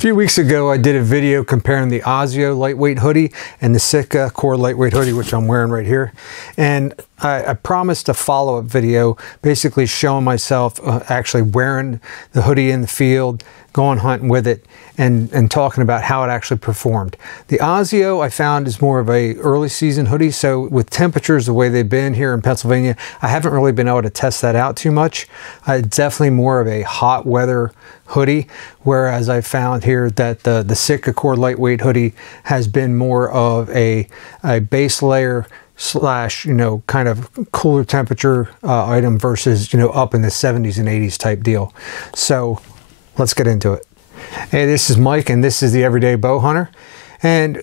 few weeks ago, I did a video comparing the Sitka Lightweight Hoody and the Sitka Core Lightweight Hoody, which I'm wearing right here. And I promised a follow-up video, basically showing myself actually wearing the hoodie in the field, going hunting with it, and talking about how it actually performed. The Sitka I found is more of a early season hoodie, so with temperatures the way they've been here in Pennsylvania, I haven't really been able to test that out too much. Definitely more of a hot weather hoodie, whereas I found here that the Sitka Core Lightweight Hoody has been more of a base layer slash, kind of cooler temperature item versus, up in the 70s and 80s type deal. So let's get into it. Hey, this is Mike, and this is the Everyday Bow Hunter. And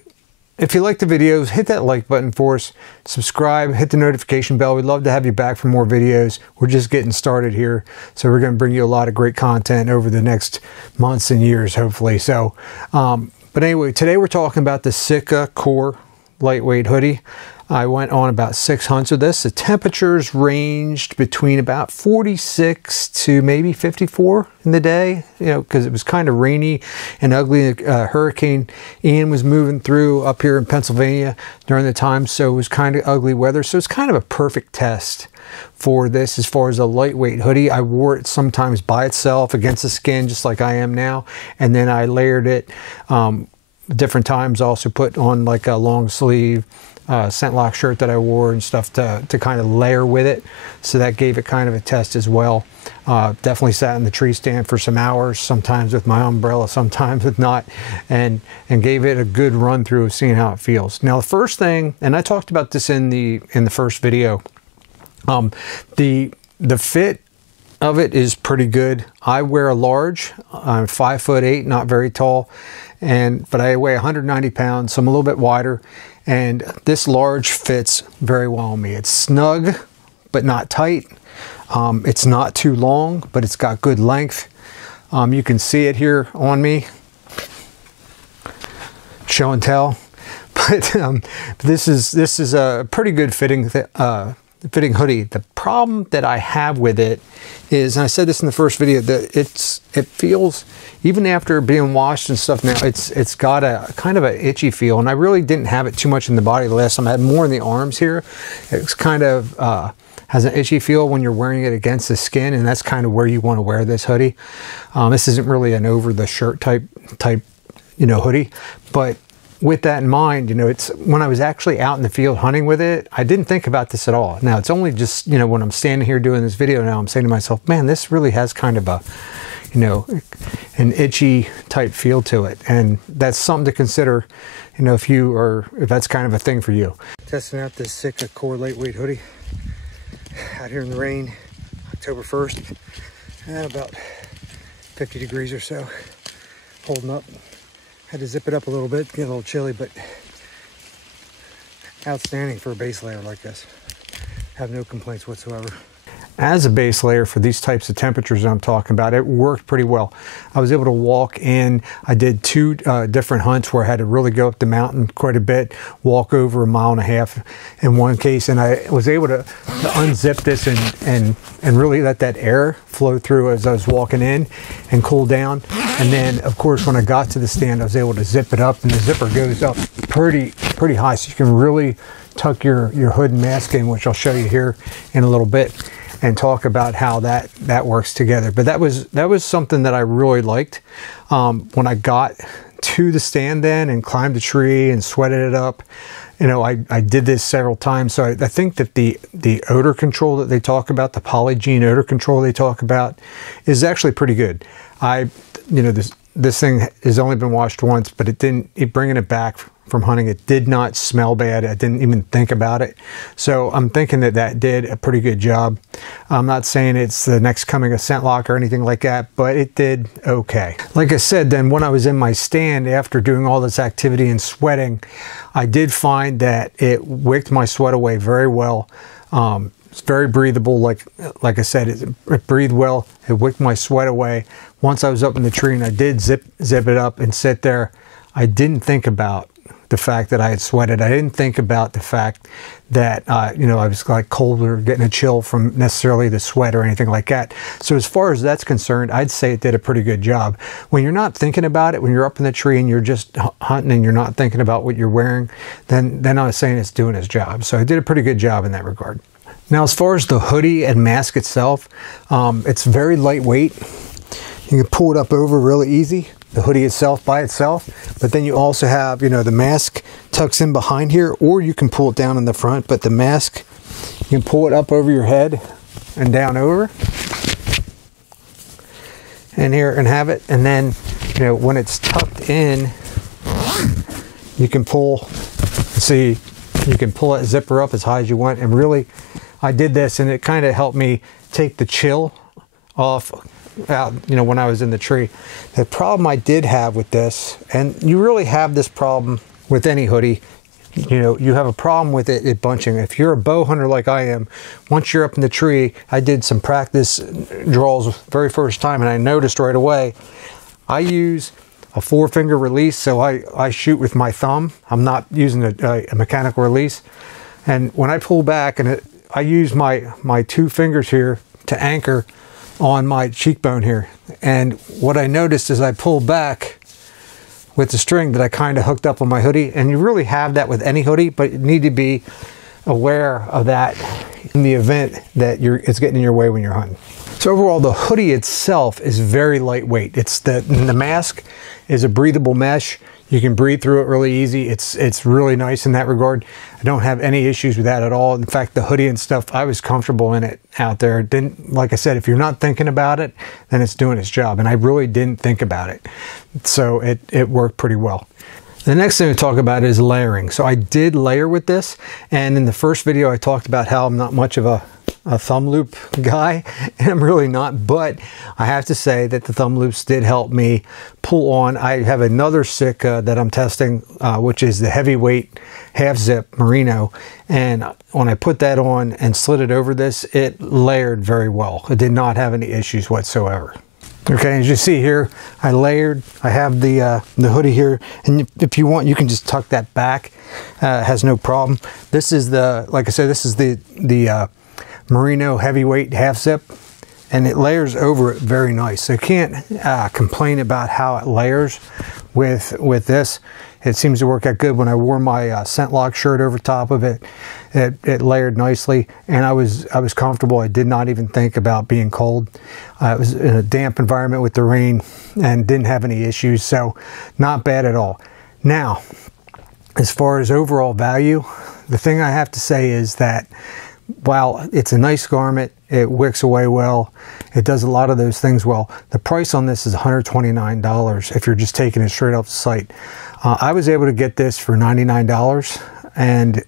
if you like the videos, hit that like button for us, subscribe, hit the notification bell. We'd love to have you back for more videos. We're just getting started here, so we're going to bring you a lot of great content over the next months and years, hopefully. So, but anyway, today we're talking about the Sitka Core Lightweight Hoodie. I went on about 6 hunts with this. The temperatures ranged between about 46 to maybe 54 in the day, because it was kind of rainy and ugly. Hurricane Ian was moving through up here in Pennsylvania during the time, so it was kind of ugly weather. So it's kind of a perfect test for this as far as a lightweight hoodie. I wore it sometimes by itself against the skin, just like I am now, and then I layered it different times. Also put on like a long sleeve scent lock shirt that I wore and stuff to kind of layer with it. So that gave it kind of a test as well. Definitely sat in the tree stand for some hours, sometimes with my umbrella, sometimes with not, and gave it a good run through of seeing how it feels. Now the first thing, and I talked about this in the first video, the fit of it is pretty good. I wear a large. I'm 5'8", not very tall, but I weigh 190 pounds, so I'm a little bit wider. And this large fits very well on me. It's snug, but not tight. It's not too long, but it's got good length. You can see it here on me. Show and tell. But this is a pretty good fitting hoodie. The problem that I have with it is, and I said this in the first video, that it feels, even after being washed and stuff now, it's got a kind of an itchy feel, and I really didn't have it too much in the body the last time. I had more in the arms here. It's kind of has an itchy feel when you're wearing it against the skin, and that's kind of where you want to wear this hoodie. This isn't really an over the shirt type hoodie, but with that in mind, it's when I was actually out in the field hunting with it, I didn't think about this at all. Now it's only just, when I'm standing here doing this video now, I'm saying to myself, man, this really has kind of a, an itchy type feel to it. And that's something to consider, if that's kind of a thing for you. Testing out this Sitka Core Lightweight Hoodie out here in the rain, October 1st, at about 50 degrees or so, holding up. Had to zip it up a little bit, get a little chilly, but outstanding for a base layer like this. Have no complaints whatsoever. As a base layer for these types of temperatures I'm talking about, it worked pretty well. I was able to walk in. I did 2 different hunts where I had to really go up the mountain quite a bit, walk over 1.5 miles in one case, and I was able to unzip this and really let that air flow through as I was walking in and cool down. And then, of course, when I got to the stand, I was able to zip it up, and the zipper goes up pretty high, so you can really tuck your hood and mask in, which I'll show you here in a little bit, and talk about how that works together. But that was something that I really liked. When I got to the stand then and climbed the tree and sweated it up, I did this several times. So I think that the odor control that they talk about, the polygene odor control they talk about, is actually pretty good. This thing has only been washed once, but bringing it back from hunting, it did not smell bad. I didn't even think about it. So I'm thinking that did a pretty good job. I'm not saying it's the next coming of scent lock or anything like that, but it did okay. Like I said, then when I was in my stand after doing all this activity and sweating, I did find that it wicked my sweat away very well. It's very breathable. Like I said, it breathed well. It wicked my sweat away. Once I was up in the tree and I did zip it up and sit there, I didn't think about the fact that I had sweated. I didn't think about the fact that, you know, I was like cold or getting a chill from necessarily the sweat or anything like that. So as far as that's concerned, I'd say it did a pretty good job. When you're not thinking about it, when you're up in the tree and you're just hunting and you're not thinking about what you're wearing, then I was saying it's doing its job. So I did a pretty good job in that regard. Now, as far as the hoodie and mask itself, it's very lightweight. You can pull it up over really easy, the hoodie itself by itself, but then you also have, you know, the mask tucks in behind here, or you can pull it down in the front, but the mask, you can pull it up over your head and down over and here and have it. And then, you know, when it's tucked in, you can pull, see, you can pull that zipper up as high as you want. And really, I did this and it kind of helped me take the chill off out, you know, when I was in the tree. The problem I did have with this, and you really have this problem with any hoodie, you know, you have a problem with it bunching. If you're a bow hunter like I am, once you're up in the tree, I did some practice draws very first time and I noticed right away, I use a 4-finger release, so I shoot with my thumb. I'm not using a mechanical release. And when I pull back, and I use my 2 fingers here to anchor on my cheekbone here. And what I noticed is I pulled back with the string that I kind of hooked up on my hoodie. And you really have that with any hoodie, but you need to be aware of that in the event that it's getting in your way when you're hunting. So overall, the hoodie itself is very lightweight. The mask is a breathable mesh. You can breathe through it really easy. It's really nice in that regard. I don't have any issues with that at all. In fact, the hoodie and stuff, I was comfortable in it out there. Didn't, like I said, if you're not thinking about it, then it's doing its job. And I really didn't think about it. So it worked pretty well. The next thing to talk about is layering. So I did layer with this. And in the first video, I talked about how I'm not much of a thumb loop guy, and I'm really not, but I have to say that the thumb loops did help me pull on. I have another Sitka that I'm testing, which is the heavyweight half zip merino, and when I put that on and slid it over this, it layered very well. It did not have any issues whatsoever. Okay, as you see here, I layered. I have the hoodie here, and if you want, you can just tuck that back. It has no problem. This is like I said, this is the merino heavyweight half zip, and it layers over it very nice. So you can't complain about how it layers with this. It seems to work out good. When I wore my scent lock shirt over top of it, it layered nicely, and I was comfortable. I did not even think about being cold. It was in a damp environment with the rain and didn't have any issues, so not bad at all. Now, as far as overall value, the thing I have to say is that while it's a nice garment, it wicks away well, it does a lot of those things well, the price on this is $129 if you're just taking it straight off the site. I was able to get this for $99, and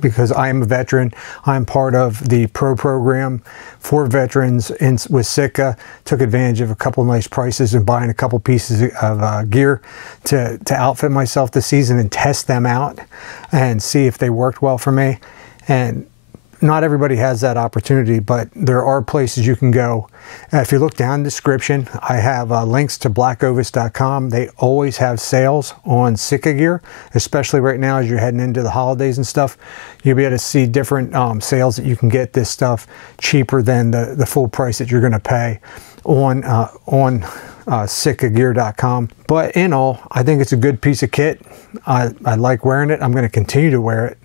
because I am a veteran, I'm part of the pro program for veterans with Sitka. Took advantage of a couple nice prices and buying a couple pieces of gear to outfit myself this season and test them out and see if they worked well for me. And not everybody has that opportunity, but there are places you can go. If you look down in the description, I have links to blackovis.com. They always have sales on Sitka gear, especially right now as you're heading into the holidays and stuff. You'll be able to see different sales that you can get this stuff cheaper than the full price that you're going to pay on sitkagear.com. But in all, I think it's a good piece of kit. I like wearing it. I'm going to continue to wear it.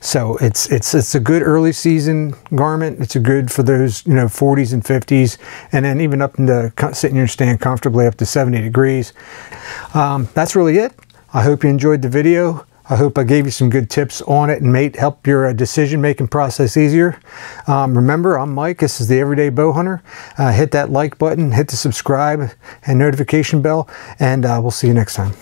So it's a good early season garment. It's a good for those, you know, 40s and 50s, and then even up into sitting your stand comfortably up to 70 degrees. That's really it. I hope you enjoyed the video. I hope I gave you some good tips on it and may help your decision-making process easier. Remember, I'm Mike. This is the Everyday Bow Hunter. Hit that like button, hit the subscribe and notification bell, and we'll see you next time.